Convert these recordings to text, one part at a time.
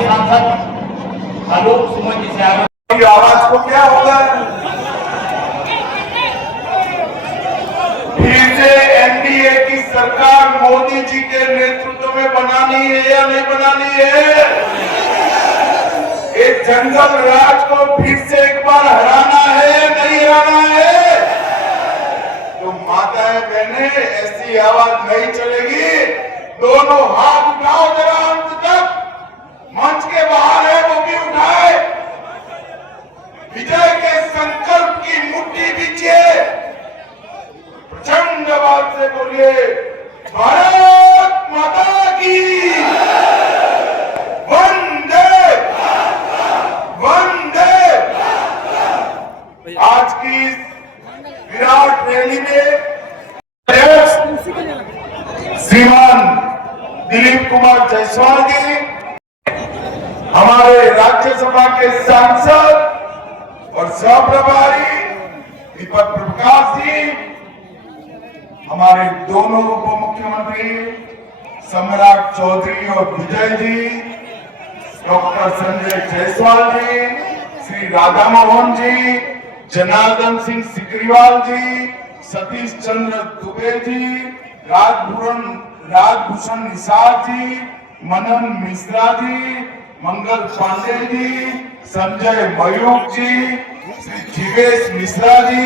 सांसद आलोक सुमन जी से आगे आवाज को क्या होगा? फिर से एनडीए की सरकार मोदी जी के नेतृत्व में बनानी है या नहीं बनानी है? इस जंगल राज को फिर से एक बार हराना है या नहीं हराना है? तो माताएं बहनें, ऐसी आवाज नहीं चलेगी। दोनों हाथ उठाओ जरा अंत तक। मंच के बाहर है वो भी उठाए। विजय के संकल्प की मुट्ठी बीचिए। प्रचंड आवाज से बोलिए, भारत माता की वंदे वंदे। आज की इस विराट रैली में श्रीमान दिलीप कुमार जायसवाल जी, हमारे राज्यसभा के सांसद और सहप्रभारी दीपक प्रकाश जी, हमारे दोनों उप मुख्यमंत्री सम्राट चौधरी और विजय जी, डॉक्टर संजय जायसवाल जी, श्री राधा मोहन जी, जनार्दन सिंह सिकरीवाल जी, सतीश चंद्र दुबे जी, राजभूषण निषाद जी, मनन मिश्रा जी, मंगल पांडे जी, संजय मयूख जी, श्री जीवेश मिश्रा जी,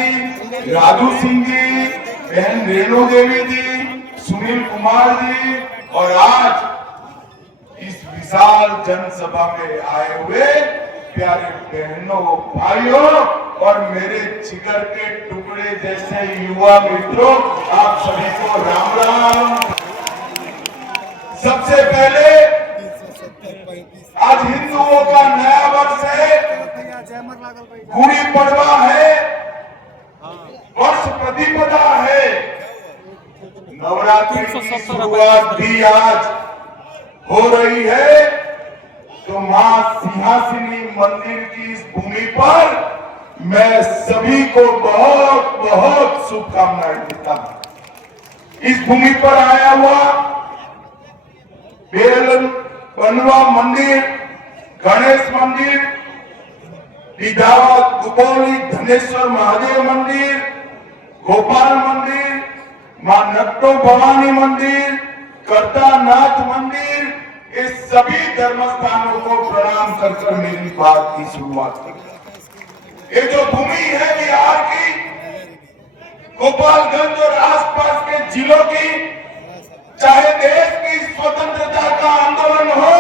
राजू सिंह जी, बहन रेणु देवी जी, सुनील कुमार जी, और आज इस विशाल जनसभा में आए हुए प्यारे बहनों भाइयों और मेरे जिगर के टुकड़े जैसे युवा मित्रों, आप सभी को राम राम। सबसे पहले आज हिंदुओं का नया वर्ष है, गुड़ी पड़वा है, वर्ष प्रतिपदा है। नवरात्रि की शुरुआत भी आज हो रही है। तो मां सिंहासिनी मंदिर की इस भूमि पर मैं सभी को बहुत बहुत शुभकामनाएं देता हूं। इस भूमि पर आया हुआ बनवा मंदिर, गणेश मंदिर, डिडावा दुबौली धनेश्वर महादेव मंदिर, गोपाल मंदिर, मां नट्टो भवानी मंदिर, करतानाथ मंदिर, इस सभी धर्म स्थानों को प्रणाम कर मेरी बात की शुरुआत की। ये जो भूमि है बिहार की, गोपालगंज और आसपास के जिलों की, चाहे देश की स्वतंत्रता का आंदोलन हो,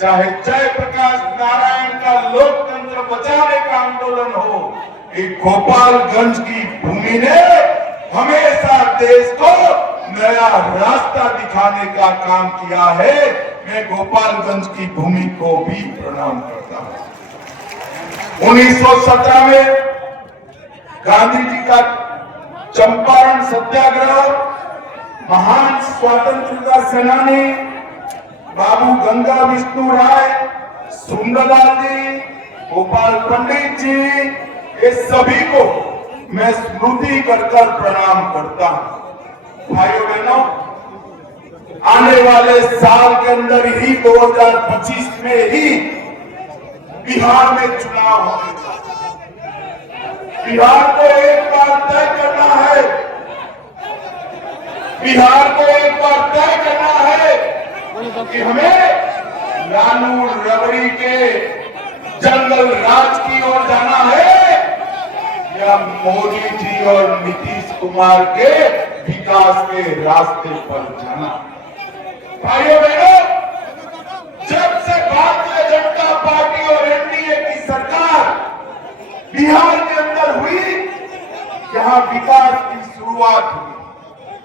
चाहे जयप्रकाश नारायण का लोकतंत्र बचाने का आंदोलन हो, एक गोपालगंज की भूमि ने हमेशा देश को नया रास्ता दिखाने का काम किया है। मैं गोपालगंज की भूमि को भी प्रणाम करता हूं। 1917 में गांधी जी का चंपारण सत्याग्रह, महान स्वतंत्रता सेनानी बाबू गंगा विष्णु राय, सुंदरलाल जी, गोपाल पंडित जी, ये सभी को मैं स्मृति कर प्रणाम करता हूं। भाइयों बहनों, आने वाले साल के अंदर ही 2025 में ही बिहार में चुनाव होगा। बिहार को एक बार तय करना है, बिहार को एक बार तय करना है कि हमें लालू रबड़ी के जंगल राज की ओर जाना है या मोदी जी और नीतीश कुमार के विकास के रास्ते पर जाना। भाइयों बहनों, जब से भारतीय जनता पार्टी और एनडीए की सरकार बिहार के अंदर हुई, यहां विकास की शुरुआत हुई।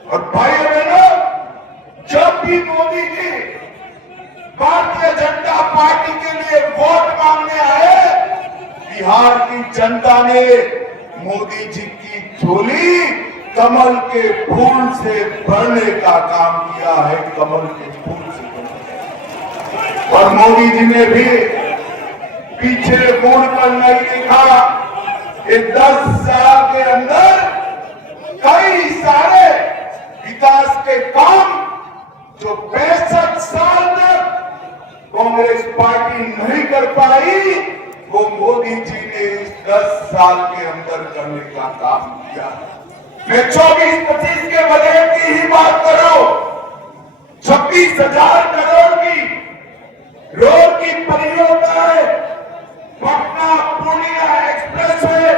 और भाइयों बहनों, जब भी मोदी जी भारतीय जनता पार्टी के लिए वोट मांगने आए, बिहार की जनता ने मोदी जी की झोली कमल के फूल से भरने का काम किया है, कमल के फूल से। और मोदी जी ने भी पीछे मुड़कर नहीं देखा। ये 10 साल के अंदर कई सारे विकास के काम जो 65 साल तक कांग्रेस पार्टी नहीं कर पाई वो मोदी जी ने इस 10 साल के अंदर करने का काम किया। मैं 24-25 के बजट की ही बात करूं, 26,000 करोड़ की रोड की परियोजनाएं, पटना पूर्णिया एक्सप्रेसवे,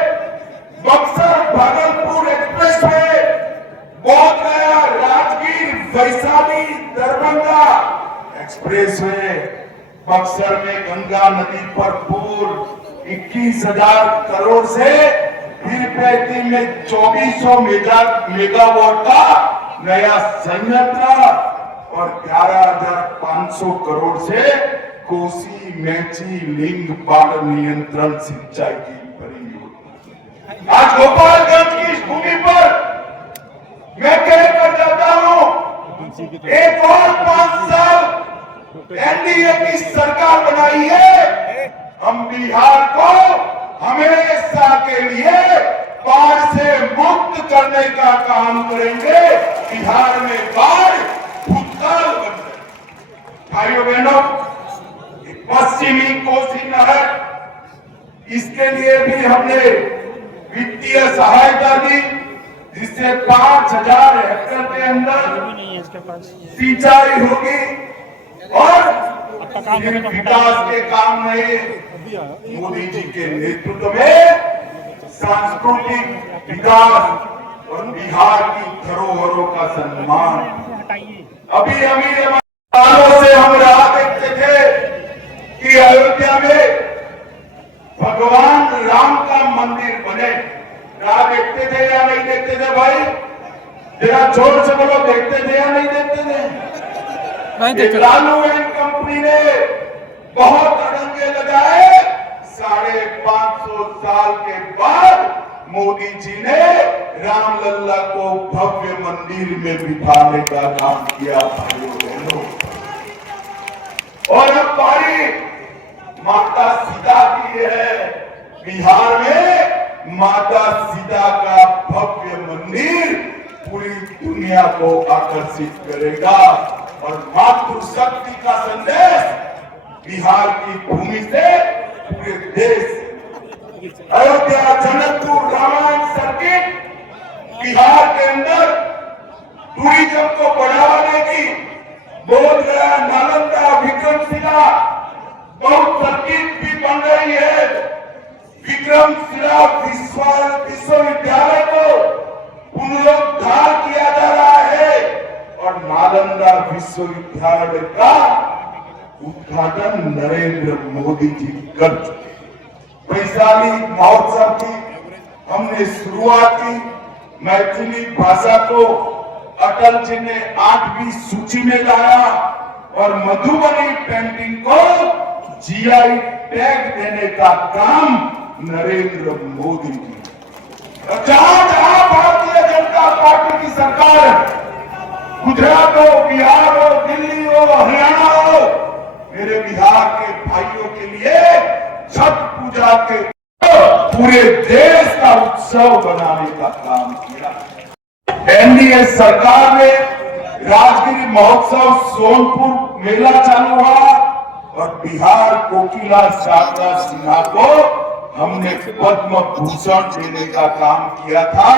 बक्सर भागलपुर एक्सप्रेसवे, बोध गया राजगीर वैशाली दरभंगा एक्सप्रेसवे, बक्सर में गंगा नदी पर पुल 21,000 करोड़ से पीरपैंती में 2400 मेगावाट का नया संयंत्र और 11,500 करोड़ से कोसी मेची लिंग बाढ़ नियंत्रण सिंचाई की परियोजना। आज गोपालगंज की इस भूमि पर मैं कहकर जाता हूं, एक और 5 साल एनडीए की सरकार बनाई है, हम बिहार को हमेशा के लिए बाढ़ से मुक्त करने का काम करेंगे। बिहार में बाढ़ भूतकाल बन गई। भाइयों बहनों, पश्चिमी कोसी नहर, इसके लिए भी हमने वित्तीय सहायता दी, जिससे 5,000 हेक्टेयर के अंदर सिंचाई होगी और विकास के काम नहीं, मोदी जी के नेतृत्व में सांस्कृतिक विकास और बिहार की धरोहरों का सम्मान। अभी सालों से हम राह देखते थे कि अयोध्या में भगवान राम का मंदिर बने। राह देखते थे या नहीं देखते थे भाई? जरा जोर से बोलो, देखते थे या नहीं देखते थे? लालू एंड कंपनी ने बहुत अड़ंगे लगाए। 550 साल के बाद मोदी जी ने रामलल्ला को भव्य मंदिर में बिठाने का काम किया भाइयों बहनों। और अब बारी माता सीता की है। बिहार में माता सीता का भव्य मंदिर पूरी दुनिया को आकर्षित करेगा और मातृशक्ति का संदेश बिहार की भूमि से पूरे देश, अयोध्या जनकपुर रामायण सर्किट बिहार के अंदर टूरिज्म को बढ़ावा देगी। बोध गया नालंदा विक्रमशिला बहुत सर्किट भी बन रही है। विक्रमशिला विश्वविद्यालय को पुनरुद्धार किया जा रहा है और नालंदा विश्वविद्यालय का उद्घाटन नरेंद्र मोदी जी कर चुके। वैशाली महोत्सव की हमने शुरुआत की। मैथिली भाषा को अटल जी ने 8वीं सूची में लाया और मधुबनी पेंटिंग को जीआई टैग देने का काम नरेंद्र मोदी जी। जहां जहां भारतीय जनता पार्टी की सरकार है, गुजरात हो, बिहार हो, दिल्ली हो, हरियाणा हो, मेरे बिहार के भाइयों के लिए छठ पूजा के पूरे देश का उत्सव बनाने का काम किया। एनडीए सरकार ने राजगिरी महोत्सव सोनपुर मेला चालू हुआ और बिहार कोकिला शारदा सिन्हा को हमने पद्म भूषण देने का काम किया था।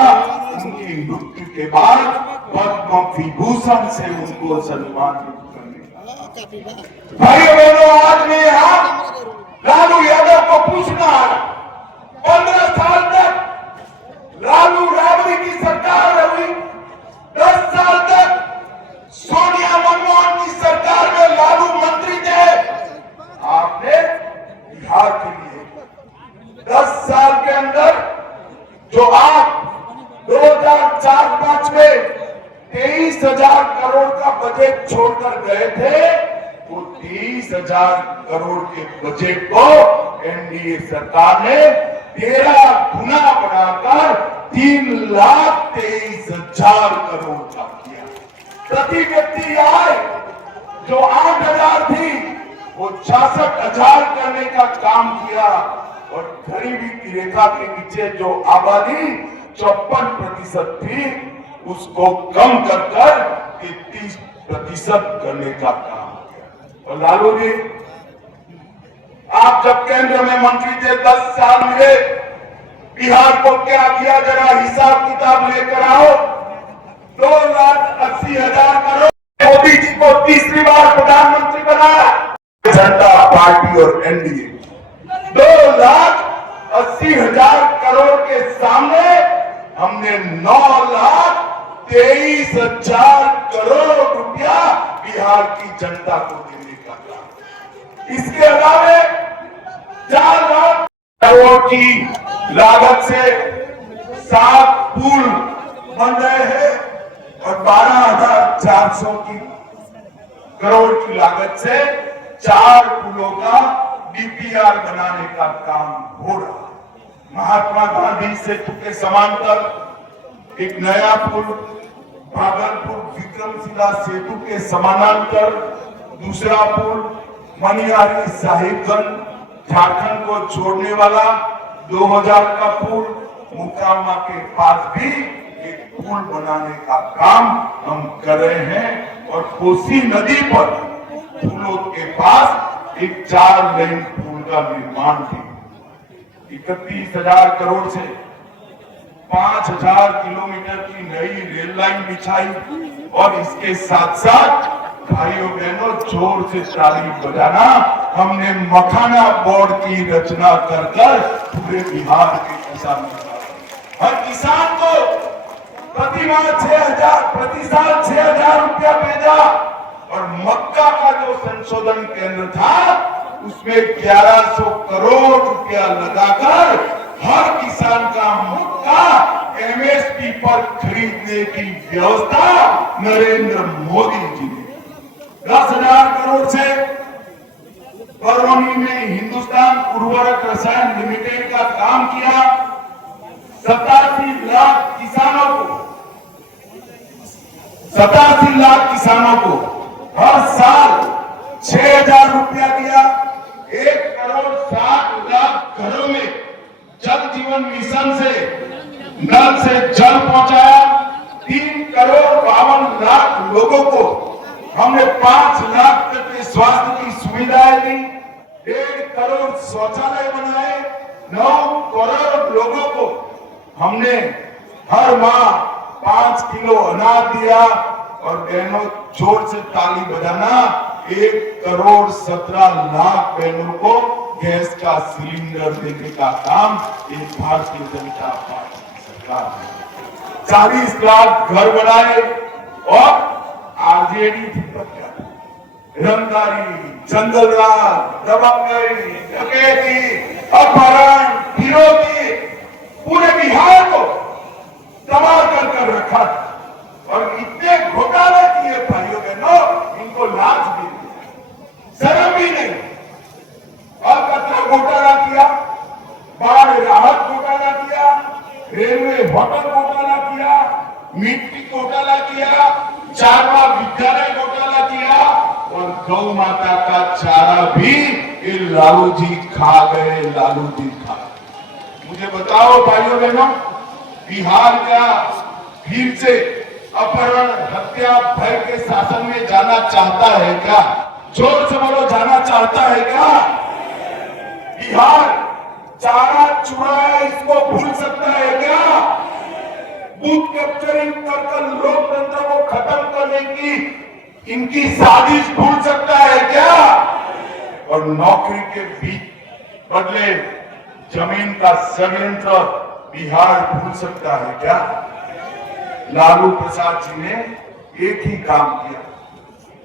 उनकी मृत्यु के बाद पद्म विभूषण से उनको सम्मानित करने का। भाइयों बहनों, आज मैं यहाँ लालू यादव को पूछना है, 15 साल तक लालू राबड़ी की सरकार रही, 10 साल तक सोनिया मनमोहन की सरकार में लालू मंत्री थे। आपने बिहार के लिए 10 साल के अंदर जो आप 2004-05 में 23,000 करोड़ का बजट छोड़कर गए थे, वो 23,000 करोड़ के बजट को एनडीए सरकार ने 13 गुना बढ़ाकर 3,23,000 करोड़ का किया। प्रति व्यक्ति आय जो 8,000 थी वो 66,000 करने का काम किया और गरीबी की रेखा के नीचे जो आबादी 54% थी उसको कम कर 33% करने का काम किया। और लालू जी आप जब केंद्र में मंत्री थे 10 साल मिले, बिहार को क्या किया जरा हिसाब किताब लेकर आओ। 2,80,000 करोड़ मोदी जी को तीसरी बार प्रधानमंत्री बनाया जनता पार्टी और एनडीए। 2,80,000 करोड़ के सामने हमने 9,23,000 करोड़ रुपया बिहार की जनता को देने का काम। इसके अलावा 4 लाख करोड़ की लागत से 7 पुल बन रहे हैं और 12,400 करोड़ की लागत से 4 पुलों का डीपीआर बनाने का काम हो रहा है। महात्मा गांधी सेतु के समांतर एक नया पुल, भागलपुर विक्रमशिला सेतु के समानांतर दूसरा पुल, मनिहारी साहिबगंज झारखंड को जोड़ने वाला 2000 का पुल, मुकामा के पास भी एक पुल बनाने का काम हम कर रहे हैं और कोसी नदी पर पुलों के पास एक 4 लेन पुल का निर्माण भी। 31,000 करोड़ से 5,000 किलोमीटर की नई रेल लाइन बिछाई और इसके साथ साथ भाइयों बहनों जोर से ताली बजाना, हमने मखाना बोर्ड की रचना कर पूरे बिहार के किसानों का हर किसान को प्रति माह 6,000 प्रति साल 6,000 रुपया भेजा और मक्का का जो संशोधन केंद्र था उसमें 1,100 करोड़ रुपया लगाकर हर किसान का मक्का एमएसपी पर खरीदने की व्यवस्था नरेंद्र मोदी जी ने 10,000 करोड़ से बरौनी में हिंदुस्तान उर्वरक रसायन लिमिटेड का काम किया। 87 लाख किसानों को हर साल 6,000 रुपया दिया। 1,60,00,000 घरों में जल जीवन मिशन से नल से जल पहुंचाया। 3,52,00,000 लोगों को हमने 5 लाख तक के स्वास्थ्य की सुविधाएं दी। 1.5 करोड़ शौचालय बनाए। 9 करोड़ लोगों को हमने हर माह 5 किलो अनाज दिया और बहनों जोर से ताली बजाना, 1,17,00,000 बहनों को गैस का सिलेंडर देने का काम एक भारतीय जनता पार्टी की सरकार ने 40 लाख घर बनाए और आरजेडी रंगदारी, जंगलराज, दबंगई, डकैती, अपहरण, गिरोही पूरे बिहार को तबाह कर रखा और इतने घोटाले किए भाइयों बहनों, इनको लाज भी नहीं, शर्म भी नहीं। और कचरा घोटाला किया, बाढ़ राहत घोटाला किया, रेलवे होटल घोटाला किया, मिट्टी घोटाला किया, चारवा विद्यालय घोटाला किया और गौ माता का चारा भी ये लालू जी खा गए। लालू जी खा गए। मुझे बताओ भाइयों बहनों, बिहार का फिर से अपहरण, हत्या, भय के शासन में जाना चाहता है क्या? जोर से बोलो, जाना चाहता है क्या? बिहार चारा चुराया इसको भूल सकता है क्या? बूथ कैप्चरिंग कर लोकतंत्र को खत्म करने की इनकी साजिश भूल सकता है क्या? और नौकरी के बीच बदले जमीन का षड्यंत्र बिहार भूल सकता है क्या? लालू प्रसाद जी ने एक ही काम किया,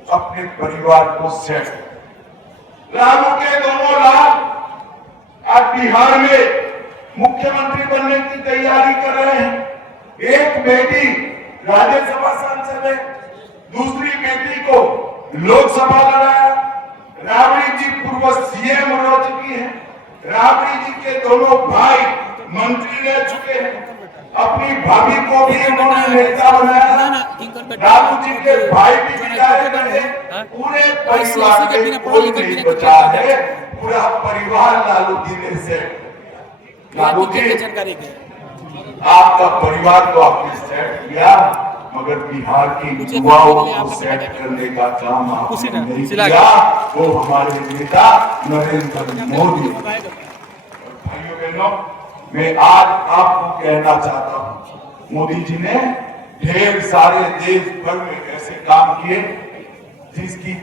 अपने परिवार को सेट। लालू के दोनों लाल आज बिहार में मुख्यमंत्री बनने की तैयारी कर रहे हैं। एक बेटी राज्यसभा सांसद है, दूसरी बेटी को लोकसभा लड़ाया। राबड़ी जी पूर्व सीएम रह चुकी है। राबड़ी जी के दोनों भाई मंत्री रह चुके हैं। अपनी भाभी को भी उन्होंने नेता बनाया। लालू जी के भाई भी विधायक बने। पूरे परिवार के कोई नहीं बचा है, पूरा परिवार लालू जी ने से। लालू जी, आपका परिवार को आपने सेट किया, मगर बिहार की युवाओं को सेट करने का काम आपने नहीं किया। वो हमारे नेता नरेंद्र मोदी। भाइयों बहनों, मैं आज आपको कहना चाहता हूं, मोदी जी ने ढेर सारे देश भर में ऐसे काम किए जिसकी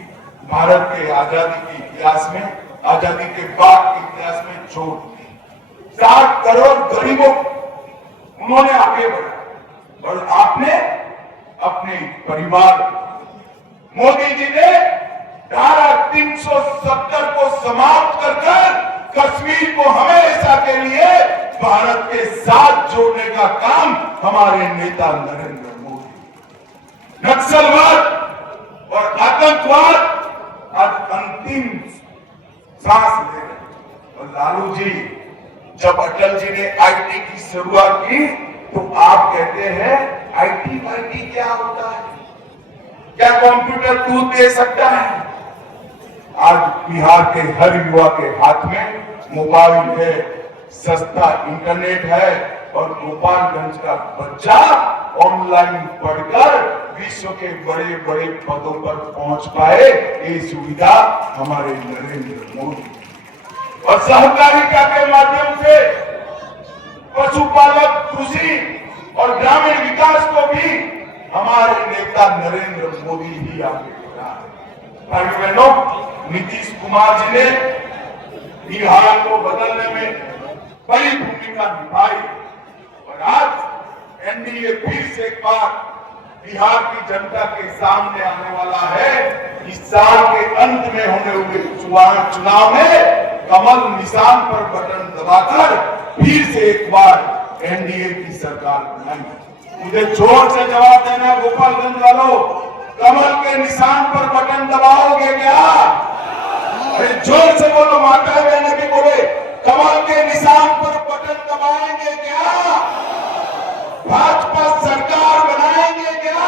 भारत के आजादी के इतिहास में, आजादी के बाद के इतिहास में चोट 60 करोड़ गरीबों उन्होंने आगे बढ़ाया और आपने अपने परिवार, मोदी जी ने धारा 370 को समाप्त कर कश्मीर को हमेशा के लिए भारत के साथ जोड़ने का काम हमारे नेता नरेंद्र मोदी। नक्सलवाद और आतंकवाद आज अंतिम सांस ले रहे। और लालू जी, जब अटल जी ने आईटी की शुरुआत की तो आप कहते हैं आईटी वाईटी क्या होता है, क्या कंप्यूटर दूध दे सकता है? आज बिहार के हर युवा के हाथ में मोबाइल है, सस्ता इंटरनेट है और गोपालगंज का बच्चा ऑनलाइन पढ़कर विश्व के बड़े बड़े पदों पर पहुंच पाए, ये सुविधा हमारे नरेंद्र मोदी। और सहकारिता के माध्यम से पशुपालक, कृषि और ग्रामीण विकास को भी हमारे नेता नरेंद्र मोदी ही आगे बढ़ा है। भाइयों बहनों, नीतीश कुमार जी ने बिहार को बदलने में बड़ी भूमिका निभाई और आज एनडीए फिर से एक बार बिहार की जनता के सामने आने वाला है। इस साल के अंत में होने वाले चुनाव में कमल निशान पर बटन दबाकर फिर से एक बार एनडीए की सरकार बनाएंगे। मुझे जोर से जवाब देना गोपालगंज वालों, कमल के निशान पर बटन दबाओगे क्या? अरे जोर से बोलो, माता बहन भी बोले, कमल के निशान पर बटन दबाएंगे क्या? भाजपा सरकार बनाएंगे क्या?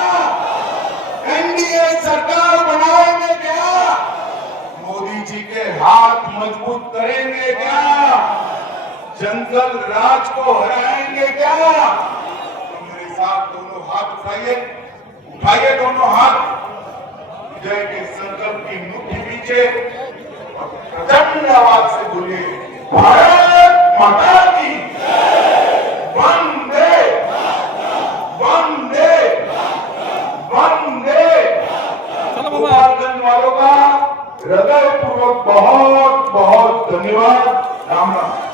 एनडीए सरकार बनाएंगे क्या? मोदी जी के हाथ मजबूत करेंगे क्या? जंगल राज को हराएंगे क्या? तो मेरे साथ दोनों हाथ उठाइए, उठाइए दोनों हाथ, विजय के संकल्प की मुट्ठी पीछे और प्रचंड आवाज से बोलिए, भारत माता की वंदे वंदे वंदे। गोपालगंज वालों का हृदयपूर्वक बहुत बहुत धन्यवाद। राम राम।